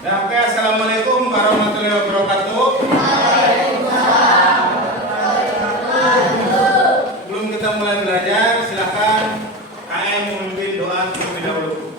Ya, oke, assalamualaikum warahmatullahi wabarakatuh. Sebelum kita mulai belajar, silakan KM memimpin doa terlebih dahulu.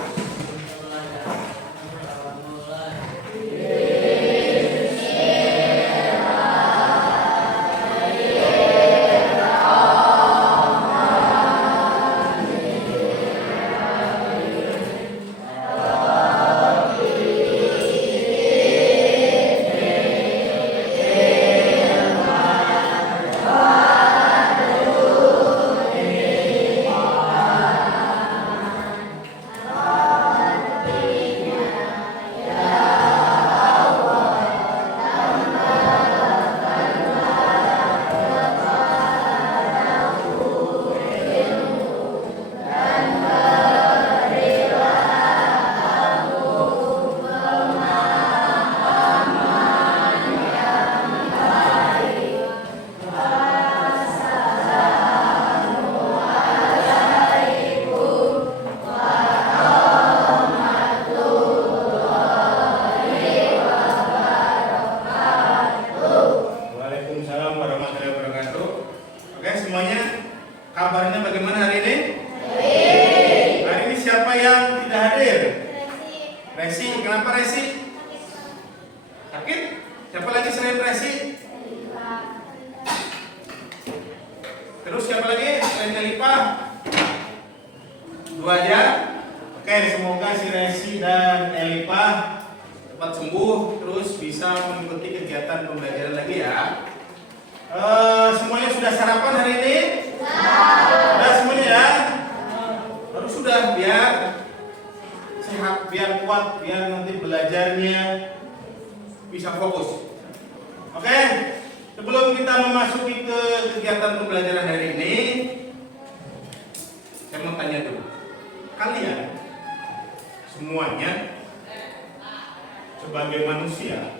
Kabarnya bagaimana hari ini? Hari ini siapa yang tidak hadir? Resi. Kenapa Resi? Sakit? Siapa lagi selain Resi? Terus siapa lagi selain Elipah? Dua aja? Oke, semoga si Resi dan Elipah cepat sembuh, terus bisa mengikuti kegiatan pembelajaran lagi ya. Semuanya sudah sarapan hari ini? Sudah semuanya ya? Harus sudah, biar sehat, biar kuat, biar nanti belajarnya bisa fokus. Oke, sebelum kita memasuki ke kegiatan pembelajaran hari ini, saya mau tanya dulu, kalian semuanya sebagai manusia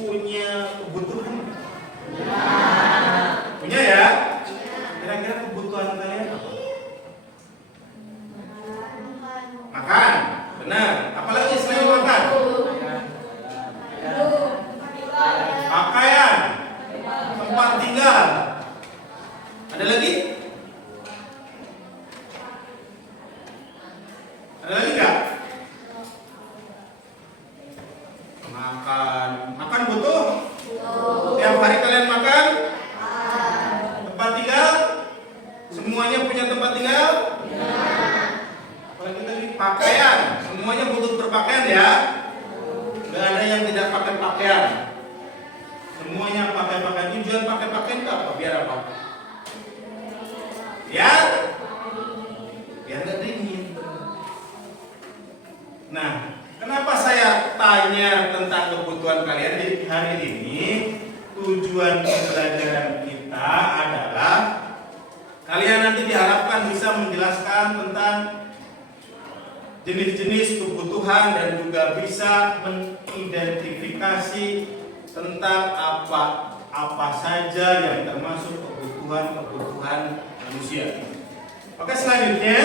punya kebutuhan? Punya ya? Kira-kira kebutuhan kalian apa? Makan, benar. Apalagi selain makan? Pakaian, tempat tinggal. Ada lagi? Ada lagi nggak? Makan butuh? Tiap hari kalian makan? Tempat tinggal? Semuanya punya tempat tinggal? Kalau kita di pakaian, semuanya butuh berpakaian ya? Gak ada yang tidak pakai pakaian. Semuanya pakai pakaian. Tujuan pakai pakaian itu apa? Biar apa? Biar gak dingin. Nah, kenapa saya tanya tentang kebutuhan kalian? Jadi hari ini tujuan pembelajaran kita adalah kalian nanti diharapkan bisa menjelaskan tentang jenis-jenis kebutuhan dan juga bisa mengidentifikasi tentang apa saja yang termasuk kebutuhan manusia. Oke, selanjutnya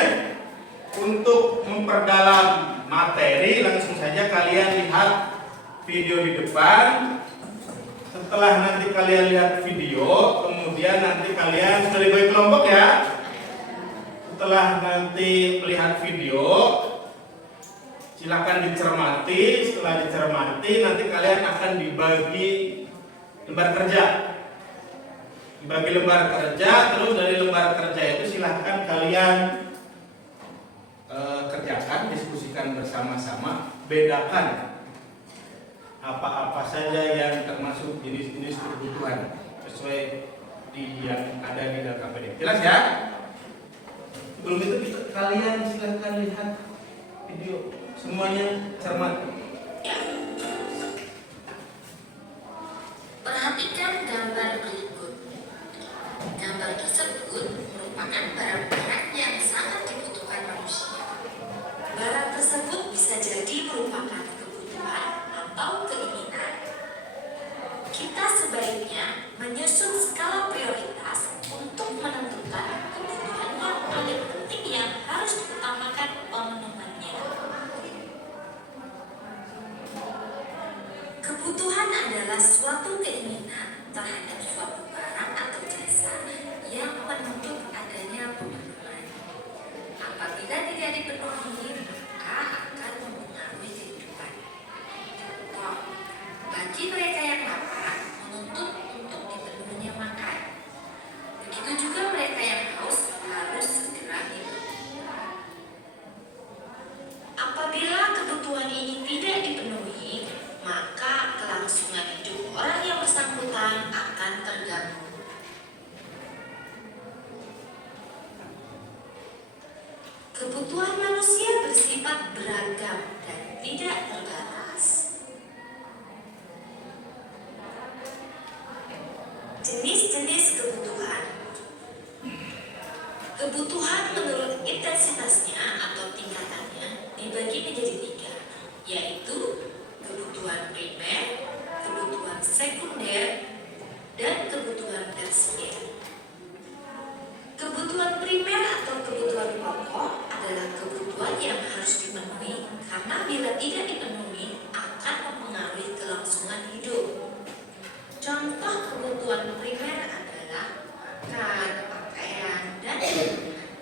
untuk memperdalam materi, langsung saja kalian lihat video di depan. Setelah nanti kalian lihat video, kemudian nanti kalian sudah dibagi kelompok ya. Setelah nanti melihat video, silakan dicermati. Setelah dicermati, nanti kalian akan dibagi lembar kerja. Dibagi lembar kerja, terus dari lembar kerja itu silahkan kalian kerjakan, diskusikan bersama-sama, bedakan apa-apa saja yang termasuk jenis-jenis kebutuhan sesuai yang ada di dalam KPD. Jelas ya? Sebelum itu kalian silahkan lihat video, semuanya cermat. Perhatikan gambar berikut. Gambar tersebut merupakan barang-barang yang sangat dibutuhkan manusia. Barang tersebut bisa jadi merupakan kebutuhan atau keinginan. Kita sebaiknya menyusun skala prioritas untuk menentukan kebutuhan yang paling penting yang harus diutamakan pemenuhannya. Kebutuhan adalah suatu keinginan terhadap suatu barang atau jasa yang menuntut adanya pemenuhan. Apabila tidak dipenuhi, maka akan mempengaruhi kehidupan. Contoh, bagi mereka yang lapar, menuntut untuk dipenuhinya makan. Begitu juga mereka yang haus harus segera minum. Apabila kebutuhan ini tidak dipenuhi, maka kelangsungan hidup orang yang bersangkutan akan terganggu. Kebutuhan manusia bersifat beragam dan tidak terbatas. Jenis-jenis kebutuhan. Kebutuhan menurut intensitasnya atau tingkatannya dibagi menjadi 3, yaitu kebutuhan primer, kebutuhan sekunder, dan kebutuhan tersier. Kebutuhan primer atau kebutuhan pokok adalah kebutuhan yang harus dipenuhi karena bila tidak dipenuhi akan mempengaruhi kelangsungan hidup. Contoh kebutuhan primer adalah makan, pakaian, dan lingkungan.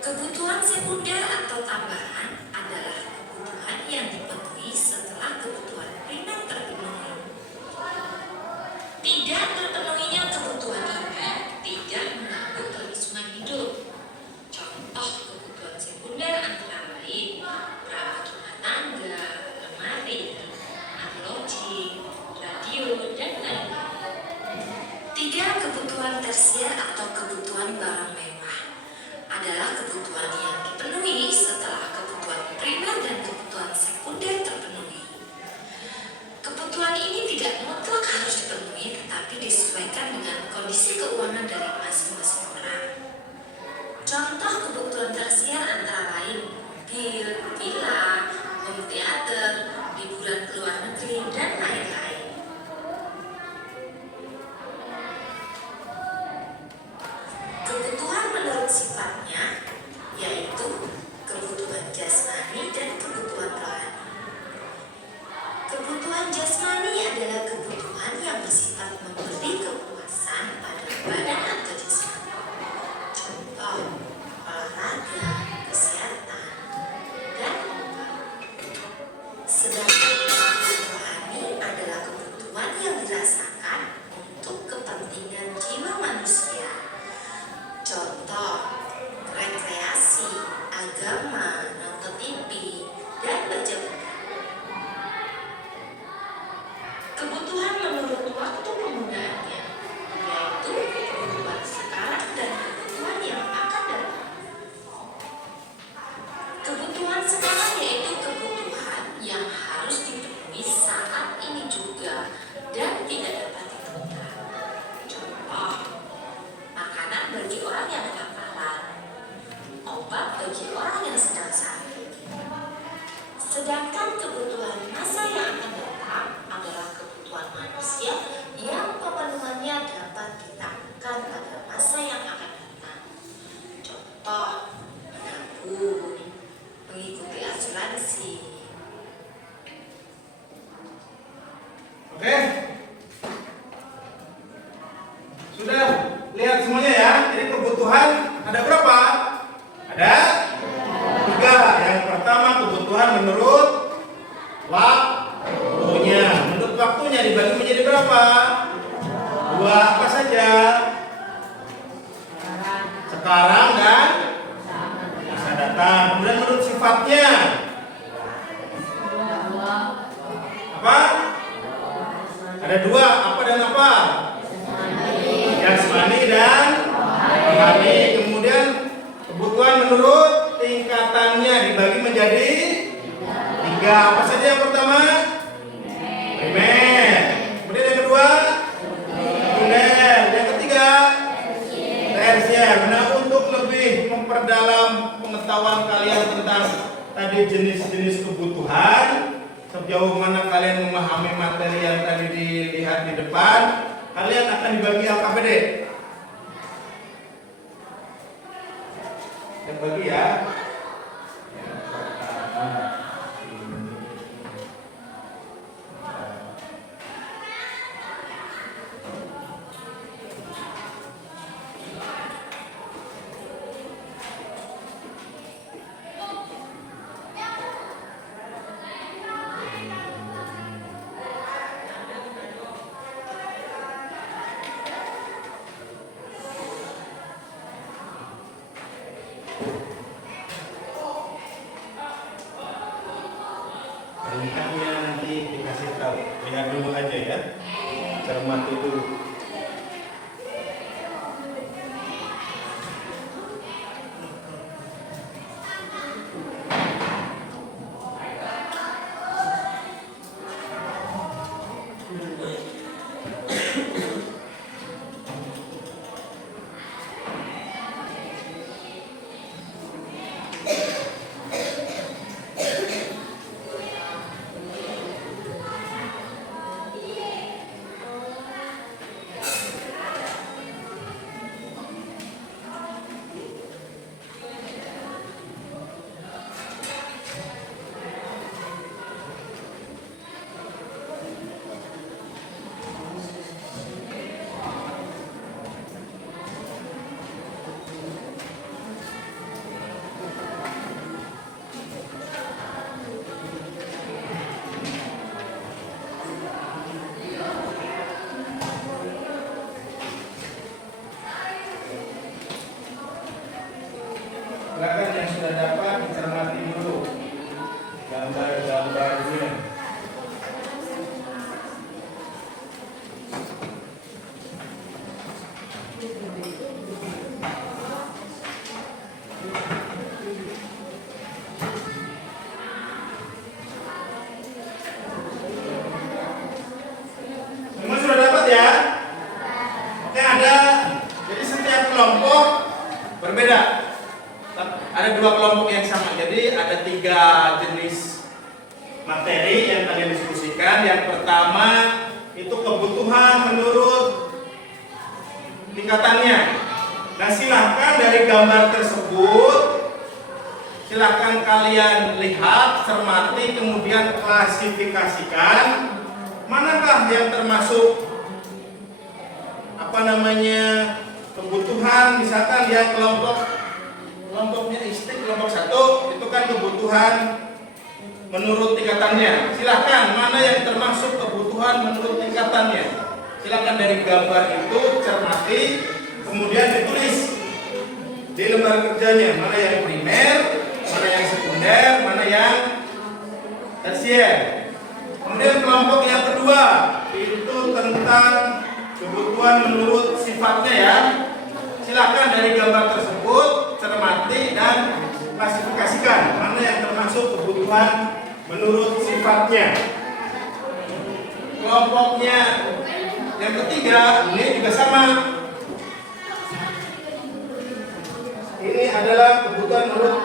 Kebutuhan sekunder atau tambahan adalah kebutuhan yang dipenuhi setelah kebutuhan primer terpenuhi. Tidak terpenuhinya kebutuhan ini tidak mengganggu kelangsungan hidup. Contoh kebutuhan sekunder antara lain perawat rumah tangga, lemari, arloji, radio, dan lain-lain. 3, kebutuhan tersier atau kebutuhan barang mewah adalah kebutuhan yang dipenuhi setelah kebutuhan primer dan kebutuhan sekunder terpenuhi. Kebutuhan ini tidak mutlak harus dipenuhi, tetapi disesuaikan dengan kondisi keuangan dari masing-masing orang. Contoh kebutuhan tersier antara lain mobil, villa, home theater, liburan ke luar negeri, dan lain-lain. Kebutuhan menurut sifatnya yaitu kebutuhan jasmani dan kebutuhan rohani. Kebutuhan jasmani adalah kebutuhan yang bersifat memberi kepuasan pada badan atau jasmani. Contoh, olahraga, kesehatan, dan obat. Sedangkan kebutuhan rohani adalah kebutuhan yang dirasakan untuk kepentingan jiwa manusia. Contoh, rekreasi, agama, nonton TV, dan baca buku. Kebutuhan menurut waktu penggunaannya, yaitu kebutuhan sekarang dan kebutuhan yang akan datang. Kebutuhan sekarang yaitu kebutuhan yang harus dipenuhi saat ini juga dan tidak dapat ditunda. Contoh, makanan bagi orang yang kelaparan, obat bagi orang yang sedang sakit. Sedangkan kebutuhan masa yang akan datang adalah kebutuhan manusia yang pemenuhannya dapat ditangguhkan pada masa yang akan datang. Contoh, menabung, mengikuti asuransi. Oke? Sudah lihat semuanya ya. Jadi kebutuhan ada berapa? Ada 3. Yang pertama kebutuhan menurut waktunya. Menurut waktunya dibagi menjadi berapa? 2. Apa saja? Sekarang dan masa datang. Kemudian menurut sifatnya apa? Ada 2. Apa dan apa? Jasmani dan rohani. Kemudian kebutuhan menurut tingkatannya dibagi menjadi 3. Apa saja yang pertama? Primer. Kemudian yang kedua? Sekunder. Yang ketiga? Tersier. Nah, untuk lebih memperdalam pengetahuan kalian tentang tadi jenis-jenis kebutuhan, sejauh mana kalian memahami materi yang tadi dilihat di depan, kalian akan dibagi LKPD. Yang bagi ya. Yang pertama ini. Bintangnya nanti dikasih tahu. Lihat dulu aja ya. Cermati dulu. Silakan yang sudah dapat dicermati dulu gambar-gambarnya. Semua sudah dapat ya? Oke, ada. Jadi setiap kelompok berbeda. Ada 2 kelompok yang sama, jadi ada 3 jenis materi yang kalian diskusikan. Yang pertama itu kebutuhan menurut tingkatannya. Nah, silahkan dari gambar tersebut, silahkan kalian lihat, cermati, kemudian klasifikasikan manakah yang termasuk kebutuhan. Misalkan yang kelompoknya istik, kelompok 1 itu kan kebutuhan menurut tingkatannya. Silahkan mana yang termasuk kebutuhan menurut tingkatannya. Silahkan dari gambar itu cermati, kemudian ditulis di lembar kerjanya mana yang primer, mana yang sekunder, mana yang tersier. Kemudian kelompok yang kedua itu tentang kebutuhan menurut sifatnya ya. Silahkan dari gambar tersebut cermati dan klasifikasikan mana yang termasuk kebutuhan menurut sifatnya. Kelompoknya yang ketiga ini juga sama. Ini adalah kebutuhan menurut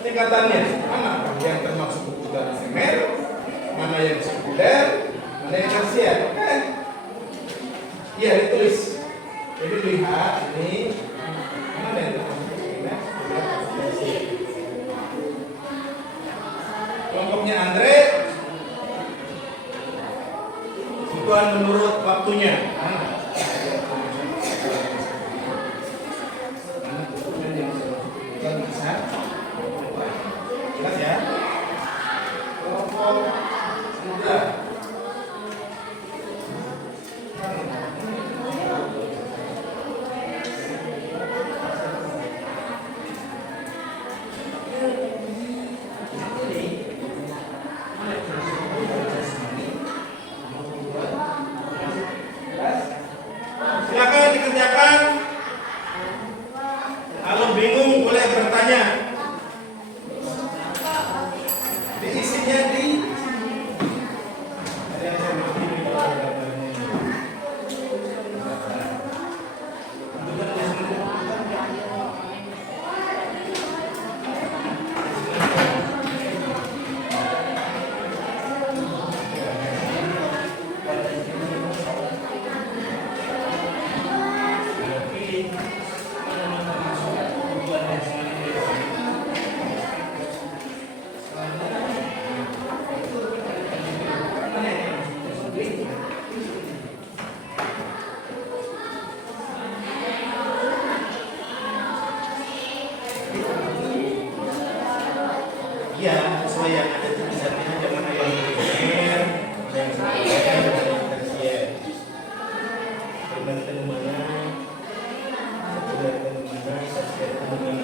tingkatannya. Mana yang termasuk kebutuhan primer, mana yang sekunder, mana yang tersier. Oke? Iya, ditulis. Jadi lihat ini mana yang termasuk primer, tersier. Kelompoknya Andre, kebutuhan menurut waktunya. Jelas ya? Kelompok muda. Silakan dikerjakan. Kalau bingung boleh bertanya. Diisinya di ya sesuai yang ada tulisannya aja, mana yang primer, mana yang sekunder, mana yang tersier. Primer itu mana, sekunder itu mana, tersier itu mana.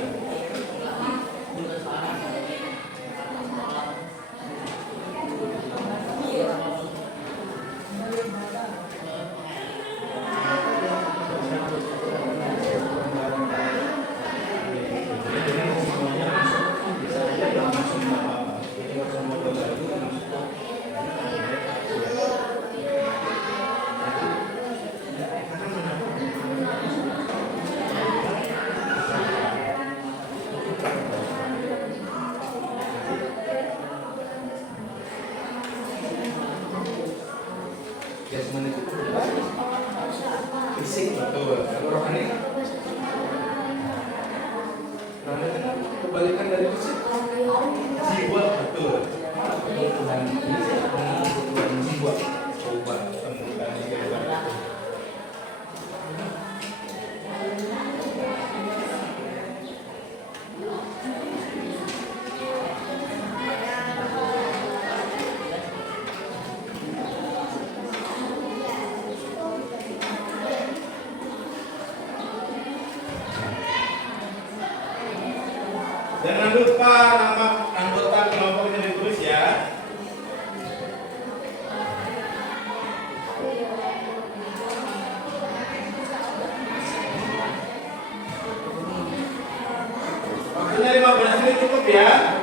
cukup ya.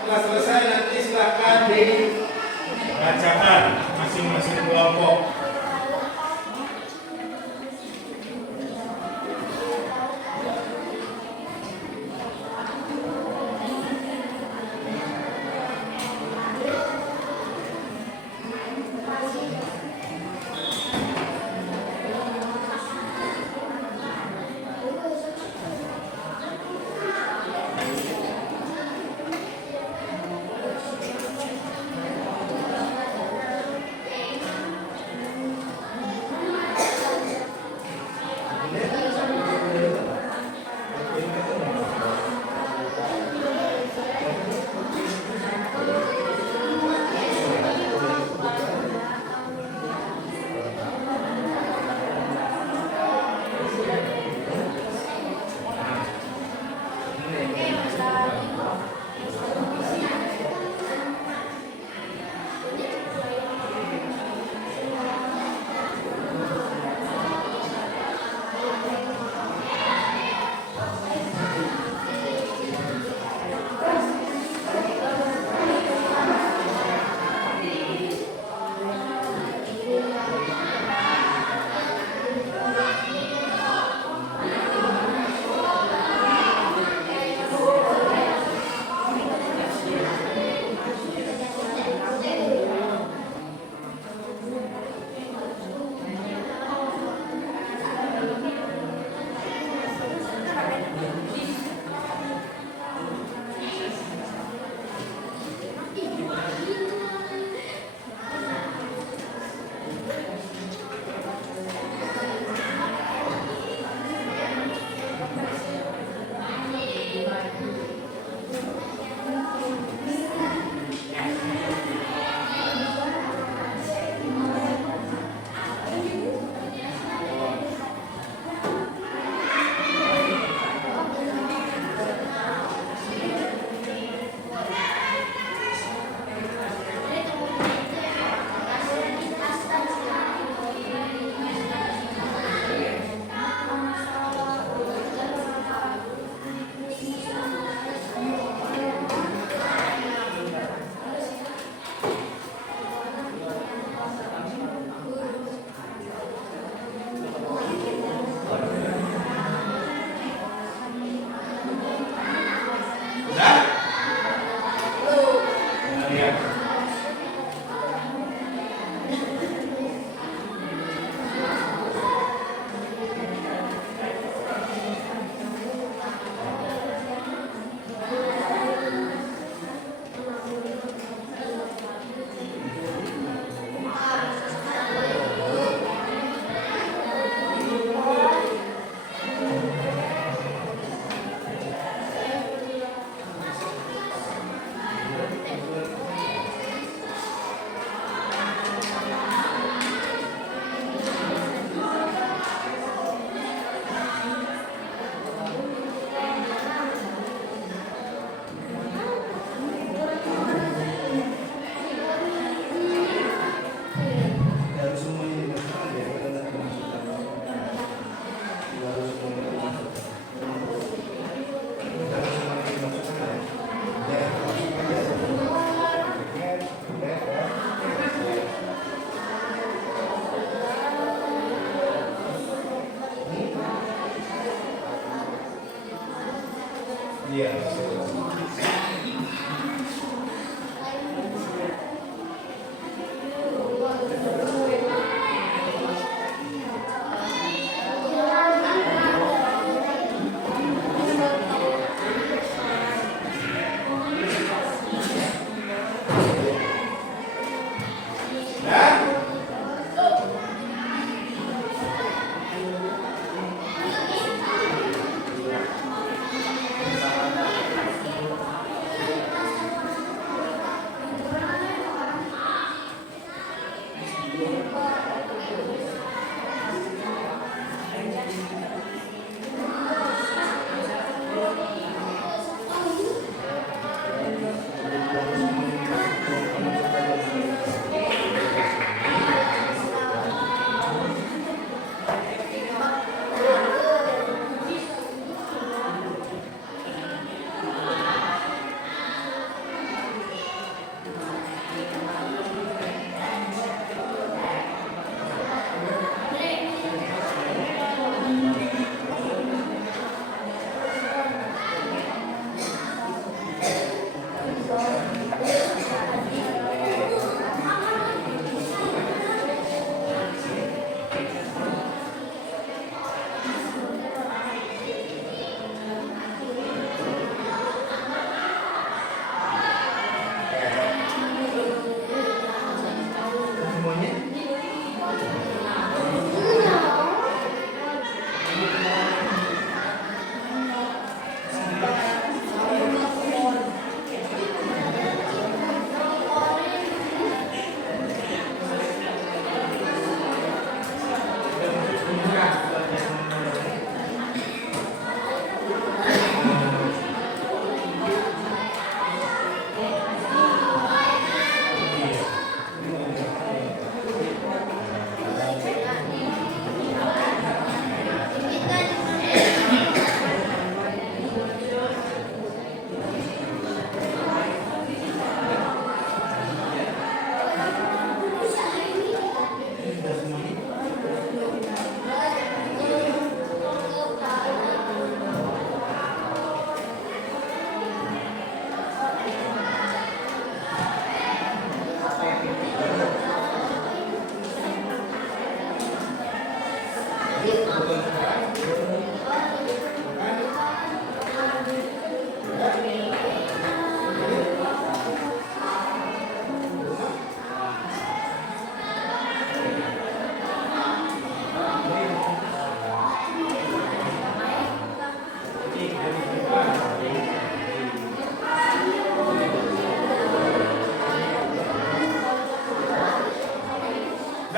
Setelah selesai nanti silakan dibacakan masing-masing kelompok.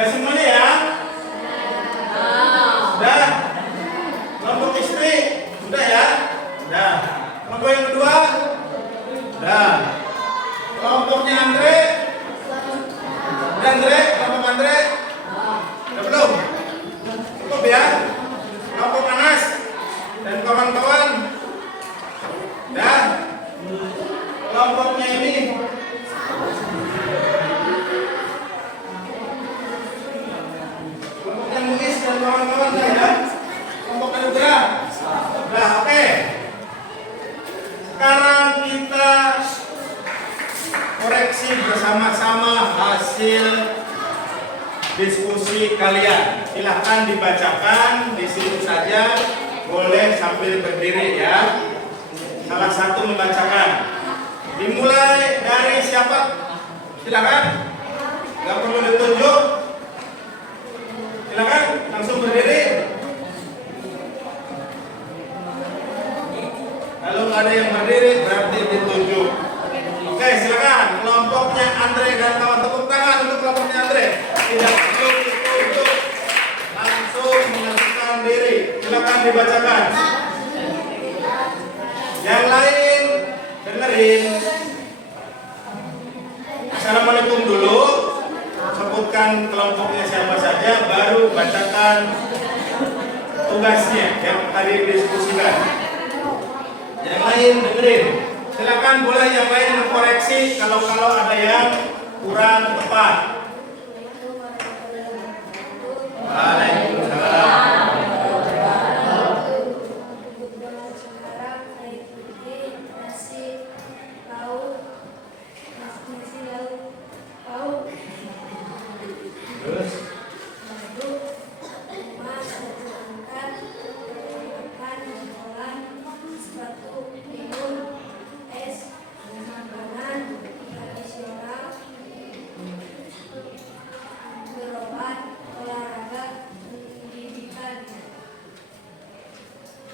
Udah semuanya ya? Udah. Kelompok istri, udah ya? Udah. Kelompok yang kedua? Udah. Kelompoknya Andre? Udah Andre? Kelompok Andre? Udah belum? Cukup ya? Kelompok Anas dan kawan-kawan? Udah. Kelompoknya ini? Kelompoknya Muiz dan kawan-kawan ya? Kelompok kedua? Udah, oke. Sekarang kita koreksi bersama-sama hasil diskusi kalian. Silahkan dibacakan di situ saja, boleh sambil berdiri ya. Salah satu membacakan. Dimulai dari siapa? Silakan. Gak perlu ditunjuk. Silakan langsung berdiri. Kalau nggak ada yang berdiri berarti ditunjuk. Oke, silakan. Kelompoknya Andre dan kawan, tepuk tangan untuk kelompoknya Andre. Tidak perlu ditunjuk, langsung mengajukan diri. Silakan dibacakan. Yang lain dengerin. Assalamualaikum dulu. Sebutkan kelompoknya siapa saja, baru bacakan tugasnya yang tadi diskusikan. Yang lain dengerin. Silakan boleh yang lain mengkoreksi kalau ada yang kurang tepat. Waalaikumsalam.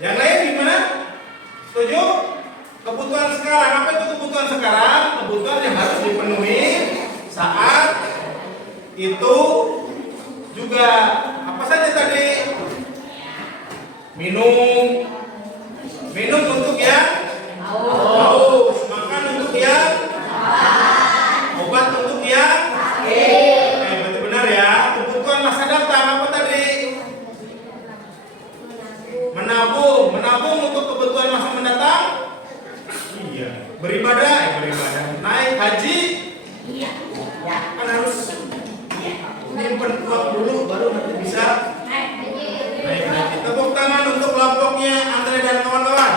Yang lain gimana? Setuju? Kebutuhan sekarang, apa itu kebutuhan sekarang? Kebutuhan yang harus dipenuhi saat itu juga apa saja tadi? Minum untuk yang haus, makan untuk yang obat untuk yang berarti benar ya. Kebutuhan masa datang apa tadi? Menabung untuk kebutuhan masa mendatang. Iya. Beribadah. Naik haji. Kan harus nyimpen uang dulu baru nanti bisa naik haji. Tepuk tangan untuk kelompoknya Andre dan kawan-kawan.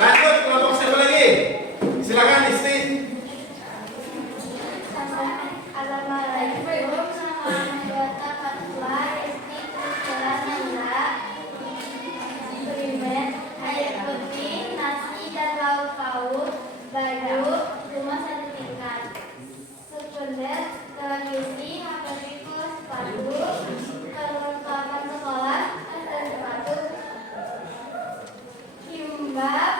Lanjut kelompok siapa lagi? Silakan Isti. Baru rumah satu tingkat, sekunder, televisi, HP pikul, sepatu, perlengkapan sekolah, dan sepatu, himbab,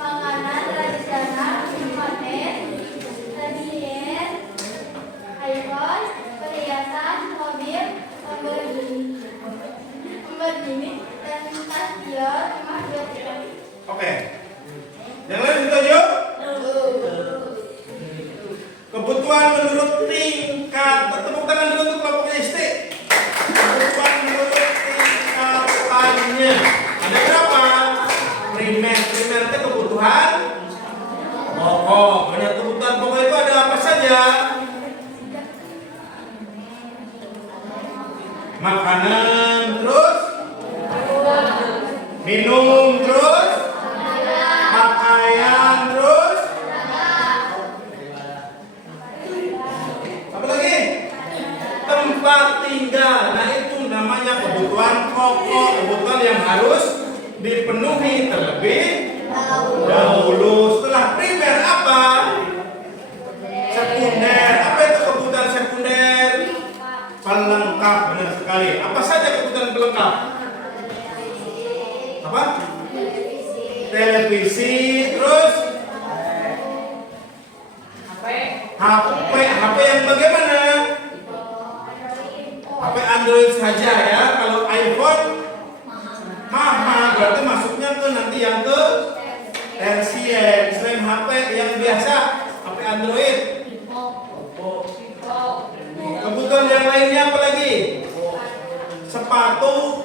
makanan tradisional, hotel, stadion, iPhone, perhiasan, mobil, Lamborghini, dan stasiun. Oke. Yang lain setuju? Kebutuhan menurut tingkat. Tepuk tangan dulu untuk kelompoknya Isti. Kebutuhan menurut tingkatannya. Ada berapa? Primer itu kebutuhan pokok. Banyak kebutuhan pokok itu ada apa saja? Makanan, terus minum, terus pakaian, terus apa lagi? Tempat tinggal. Nah itu namanya kebutuhan pokok, kebutuhan yang harus dipenuhi terlebih dahulu. Setelah primer apa? Sekunder. Apa itu kebutuhan sekunder? Pelengkap, benar sekali. Apa saja kebutuhan pelengkap? Apa? Televisi, terus HP yang bagaimana? HP Android saja ya. Kalau iPhone mahal, berarti masuknya ke nanti yang ke tersier. Selain HP yang biasa, HP Android. Kebutuhan yang lainnya apa lagi? Sepatu,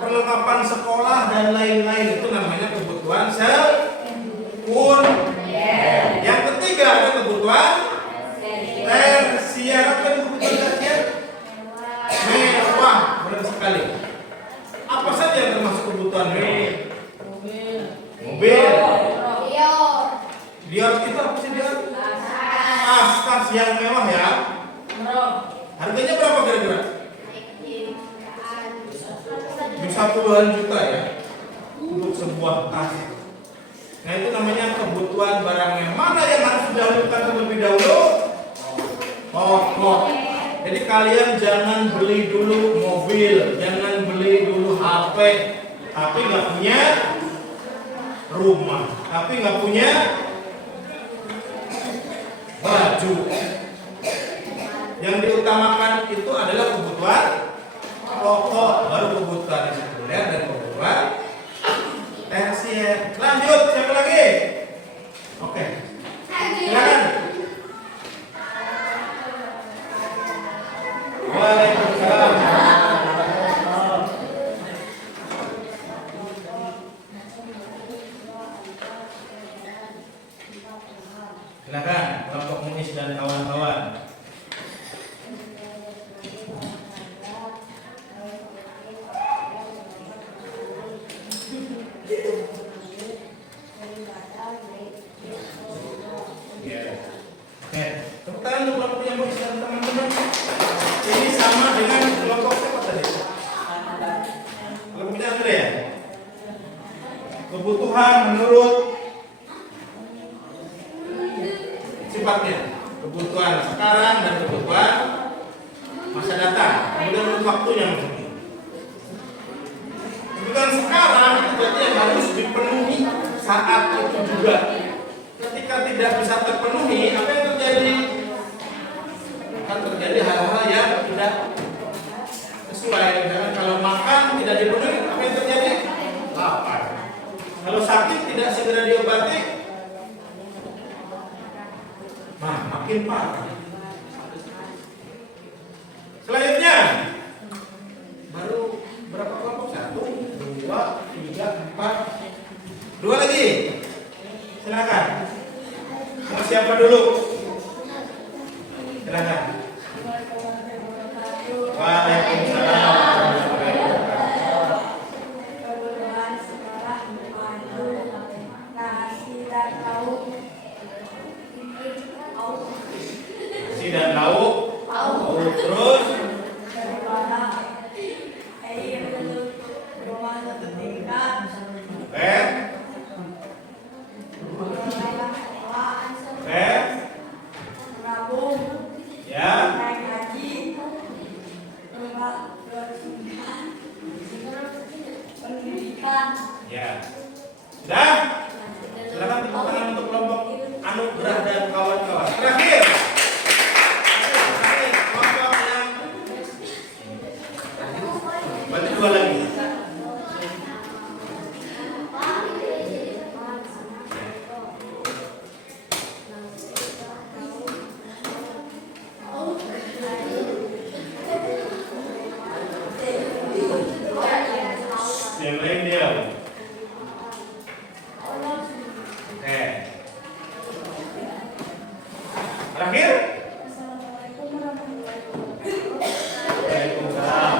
perlengkapan sekolah dan lain-lain, itu namanya kebutuhan sekunder. Yang ketiga ada kebutuhan tersier. Apa yang kebutuhan tersier? Mewah, benar sekali. Apa saja yang termasuk kebutuhan mewah? Mobil. Dior itu apa sih Dior? Tas yang mewah ya. Harganya berapa kira-kira? Bisa puluhan juta ya untuk sebuah tas. Nah itu namanya kebutuhan barang yang mana yang harus didahulukan terlebih dahulu? Pokok. Jadi kalian jangan beli dulu mobil, jangan beli dulu HP, tapi nggak punya rumah, tapi nggak punya baju. Yang diutamakan itu adalah kebutuhan pokok, baru kebutuhan sekunder dan kebutuhan tersier. Lanjut, siapa lagi? Oke, silakan. Waalaikumsalam. Silakan kelompok Munis dan kawan-kawan. Oke, tepuk tangan untuk kelompok yang Munis dan teman-teman. Ini sama dengan kelompok siapa tadi? Kelompok Andre ya? Kebutuhan menurut sifatnya, kebutuhan sekarang dan kebutuhan masa datang, kemudian menurut waktunya maksudnya. Kebutuhan sekarang itu berarti yang harus dipenuhi saat itu juga. Ketika tidak bisa terpenuhi, apa yang terjadi? Akan terjadi hal-hal yang tidak sesuai. Misalkan kalau makan tidak dipenuhi, apa yang terjadi? Lapar. Kalau sakit tidak segera diobati, makin parah. Selanjutnya, baru berapa kelompok? 1, 2, 3, 4. 2 lagi. Silakan. Mau siapa dulu? Silakan. Waalaikumsalam. Nasi dan lauk. Terus ya. Ya. Sudah? Silakan tepuk tangan untuk kelompok Anugerah dan kawan-kawan. Terakhir. Kelompok yang berarti 2 lagi. Yang lain dia. Oke. Terakhir. Waalaikumsalam.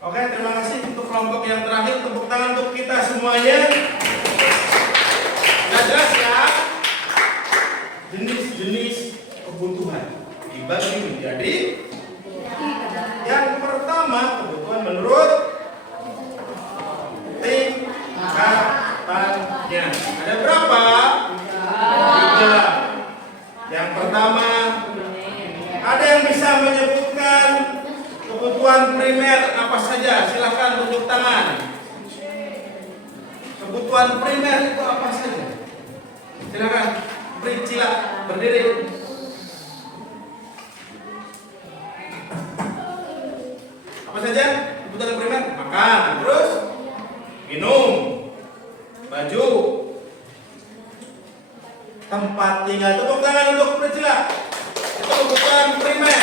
Oke, terima kasih untuk kelompok yang terakhir. Tepuk tangan untuk kita semuanya. Sudah jelas ya? Jenis-jenis kebutuhan dibagi menjadi yang pertama kebutuhan menurut tingkatannya. Ada berapa? Kebutuhan primer apa saja? Silakan tunjuk tangan. Kebutuhan primer itu apa saja? Silakan. Priscila, berdiri. Apa saja kebutuhan primer? Makan, terus minum, baju, tempat tinggal. Tepuk tangan untuk Priscila. Itu kebutuhan primer.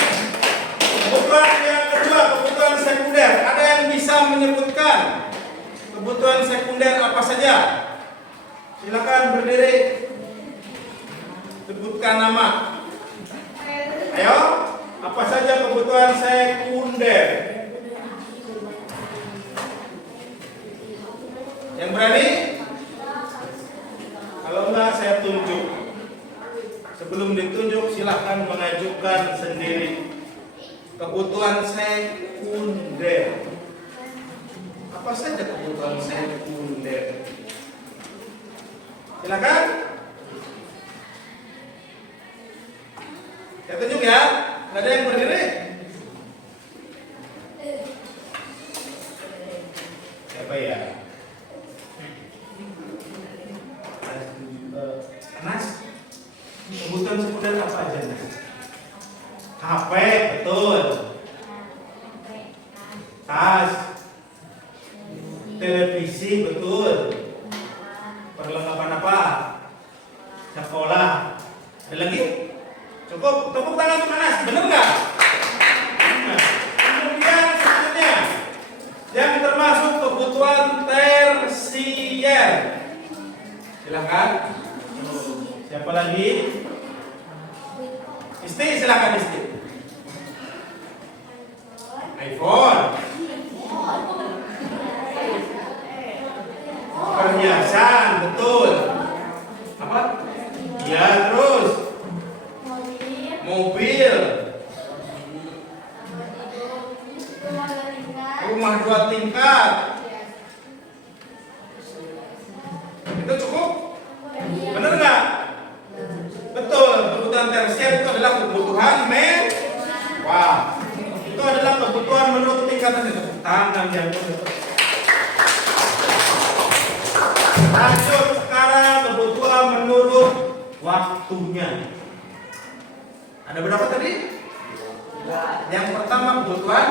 Kebutuhan yang kedua, kebutuhan sekunder. Ada yang bisa menyebutkan kebutuhan sekunder apa saja? Silakan berdiri. Sebutkan nama. Ayo, apa saja kebutuhan sekunder? Yang berani? Kalau enggak saya tunjuk. Sebelum ditunjuk silahkan mengajukan sendiri. Kebutuhan sekunder. Apa saja kebutuhan sekunder? Silakan. Saya tunjuk ya. Nggak ada yang berdiri? Siapa ya? Nas. Kebutuhan sekunder apa aja, Nas? HP, betul. Tas. Televisi, betul. Perlengkapan apa? Sekolah. Ada lagi? Cukup. Tepuk tangan untuk Anas. Benar nggak? Nah, kemudian selanjutnya yang termasuk kebutuhan tersier. Silakan. Siapa lagi? Isti, silakan Isti. iPhone. Perhiasan, betul. Apa? Ya, terus. Mobil. Rumah 2 tingkat. Itu cukup? Benar nggak? Betul. Kebutuhan tersier itu adalah kebutuhan mewah. Itu adalah kebutuhan menurut tingkatan itu. Tangan yang lanjut sekarang kebutuhan menurut waktunya. Ada berapa tadi? Yang pertama kebutuhan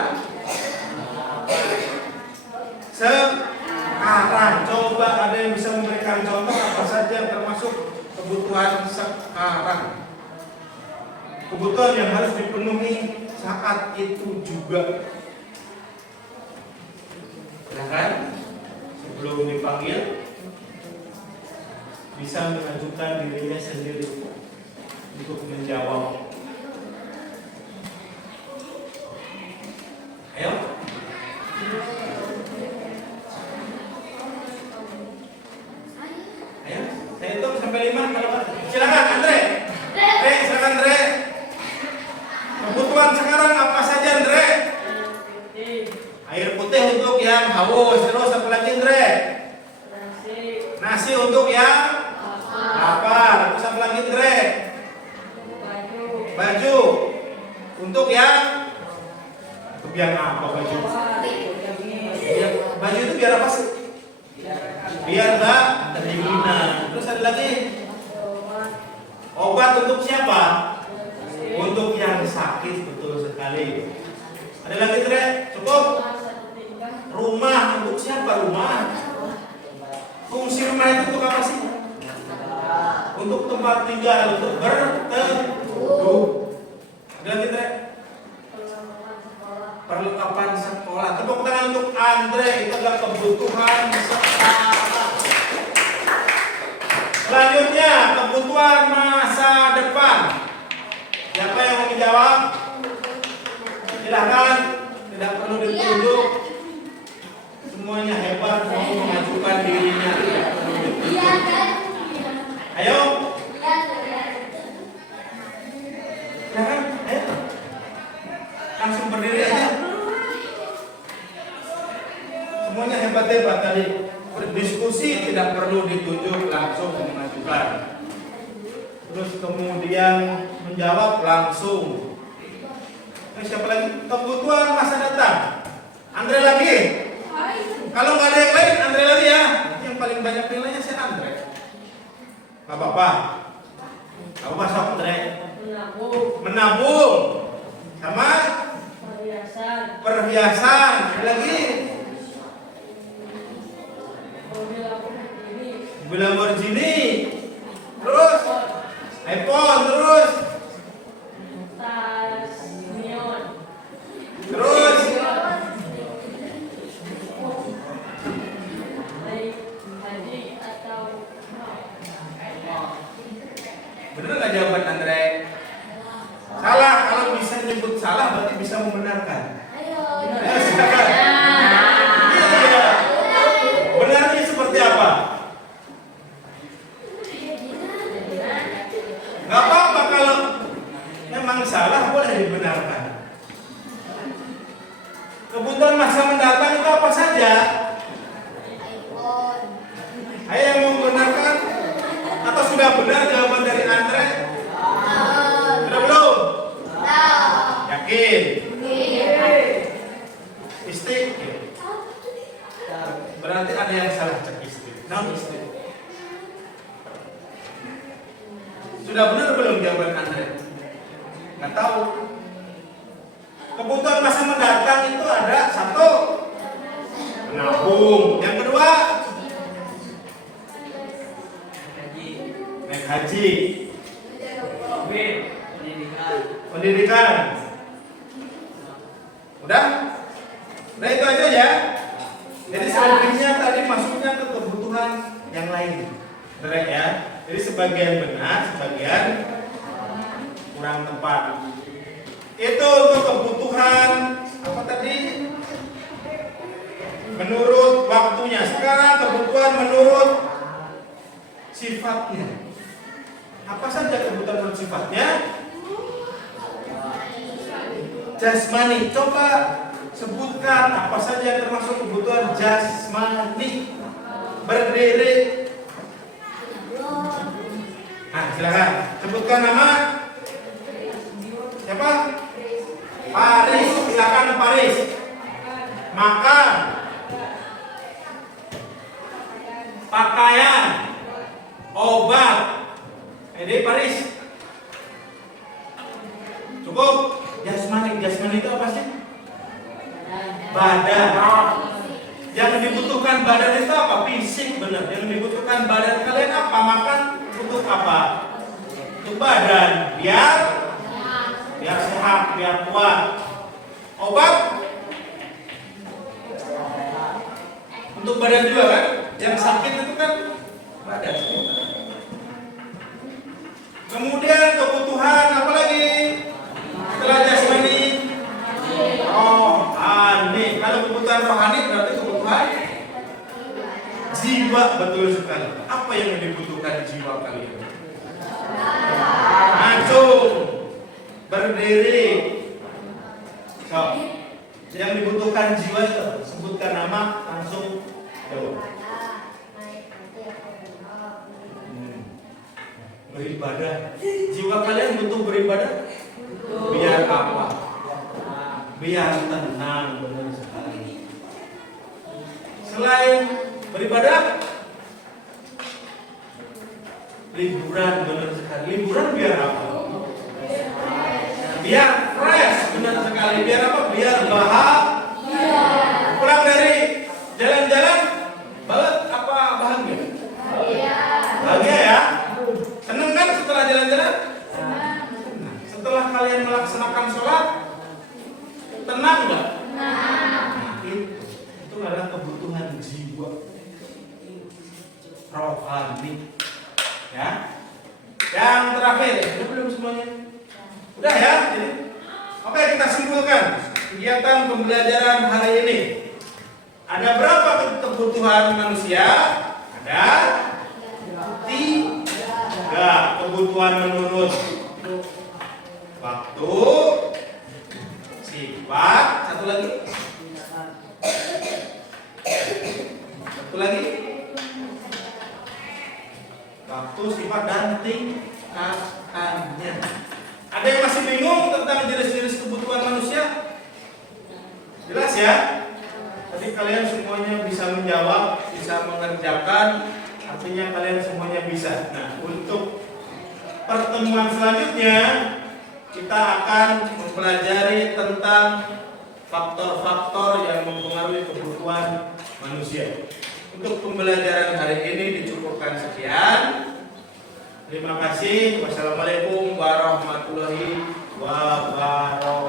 sekarang. Coba ada yang bisa memberikan contoh apa saja yang termasuk kebutuhan sekarang. Kebutuhan yang harus dipenuhi saat itu juga. Silakan sebelum dipanggil bisa mengajukan dirinya sendiri untuk menjawab. Ayo. Ayo, saya hitung sampai 5. Silakan Andre. Silakan Andre. Kebutuhan sekarang apa saja Andre? Air putih untuk yang haus. Terus apa lagi Andre? Nasi untuk yang lapar. Terus apa lagi Andre? Baju untuk yang apa baju? Baju itu biar apa sih? Biar nggak kedinginan. Terus ada lagi obat untuk siapa? Untuk yang sakit, betul sekali. Ada lagi Andre? Cukup? Rumah untuk siapa rumah? Fungsi rumah itu untuk apa sih? Untuk tempat tinggal, untuk berteduh. Ada lagi Andre? Perlengkapan sekolah. Tepuk tangan untuk Andre. Itu adalah kebutuhan sekarang. Selanjutnya kebutuhan masa depan. Siapa yang mau menjawab? Silahkan. Tidak perlu ditunjuk. Semuanya hebat mau mengajukan dirinya. Tidak perlu ditunjuk. Ayo. Silahkan. Ayo. Langsung berdiri aja. Semuanya hebat-hebat tadi. Berdiskusi tidak perlu ditunjuk, langsung mengajukan. Terus kemudian menjawab langsung. Siapa lagi? Kebutuhan masa datang. lagi? Kalau nggak ada yang lain, Andre lagi ya. Yang paling banyak nilainya si Andre. Nggak apa-apa. Nggak apa-apa, sok Andre. Menabung. Sama? Perhiasan. Ada lagi? Mobil Lamborghini. Terus? iPhone. Terus? Terus? Bener nggak jawaban Andre? Salah. Kalau bisa nyebut salah berarti bisa membenarkan. Ayo silakan. Iya. Benarnya seperti apa? Nggak apa-apa kalau memang salah, boleh dibenarkan. Kebutuhan masa mendatang itu apa saja? Ayo yang mau membenarkan? Atau sudah benar jawaban dari Andre? Sudah belum? Yakin? Isti? Berarti ada yang salah cek isti. Non isti. Sudah benar belum jawaban Andre? Nggak tahu. Kebutuhan masa mendatang itu ada satu, menabung. Yang kedua, naik haji. Pendidikan. Udah? Udah itu aja ya. Jadi selebihnya tadi masuknya ke kebutuhan yang lain. Benar ya? Jadi sebagian benar, sebagian kurang tepat. Itu untuk kebutuhan apa tadi? Menurut waktunya. Sekarang kebutuhan menurut sifatnya. Apa saja kebutuhan menurut sifatnya? Jasmani. Coba sebutkan apa saja yang termasuk kebutuhan jasmani. Berdiri. Nah, silakan sebutkan nama. Siapa? Paris. Silakan Paris. Makan. Pakaian. Obat. Ini Paris. Cukup. Jasmani. Jasmani itu apa sih? Badan. Yang dibutuhkan badan itu apa? Fisik, benar. Yang dibutuhkan badan kalian apa? Makan untuk apa? Untuk badan. Biar sehat, biar kuat. Obat untuk badan juga kan? Yang sakit itu kan badan. Kemudian kebutuhan apa lagi? Setelah jasmani, rohani. Kalau kebutuhan rohani berarti kebutuhan jiwa, betul sekali. Apa yang dibutuhkan jiwa kalian? Langsung berdiri. So, yang dibutuhkan jiwa itu sebutkan nama langsung. Beribadah. Jiwa kalian butuh beribadah? Biar apa? Biar tenang, benar sekali. Selain beribadah, liburan, benar sekali. Liburan biar apa? Biar fresh, benar sekali. Biar apa? Biar bahagia. Pulang dari jalan-jalan, apa bahagia? Bahagia ya? Senang kan setelah jalan-jalan? Setelah kalian melaksanakan sholat, tenang nggak? Nah, itu adalah kebutuhan jiwa rohani. Ya. Yang terakhir, udah belum semuanya? Udah ya? Jadi, oke, kita simpulkan kegiatan pembelajaran hari ini. Ada berapa kebutuhan manusia? Ada 3 kebutuhan menurut waktu, sifat, satu lagi, waktu, sifat, dan tingkatannya. Ada yang masih bingung tentang jenis-jenis kebutuhan manusia? Jelas ya? Tadi Berarti kalian semuanya bisa menjawab, bisa mengerjakan, artinya kalian semuanya bisa. Nah, untuk pertemuan selanjutnya kita akan mempelajari tentang faktor-faktor yang mempengaruhi kebutuhan manusia. Untuk pembelajaran hari ini dicukupkan sekian. Terima kasih. Wassalamualaikum warahmatullahi wabarakatuh.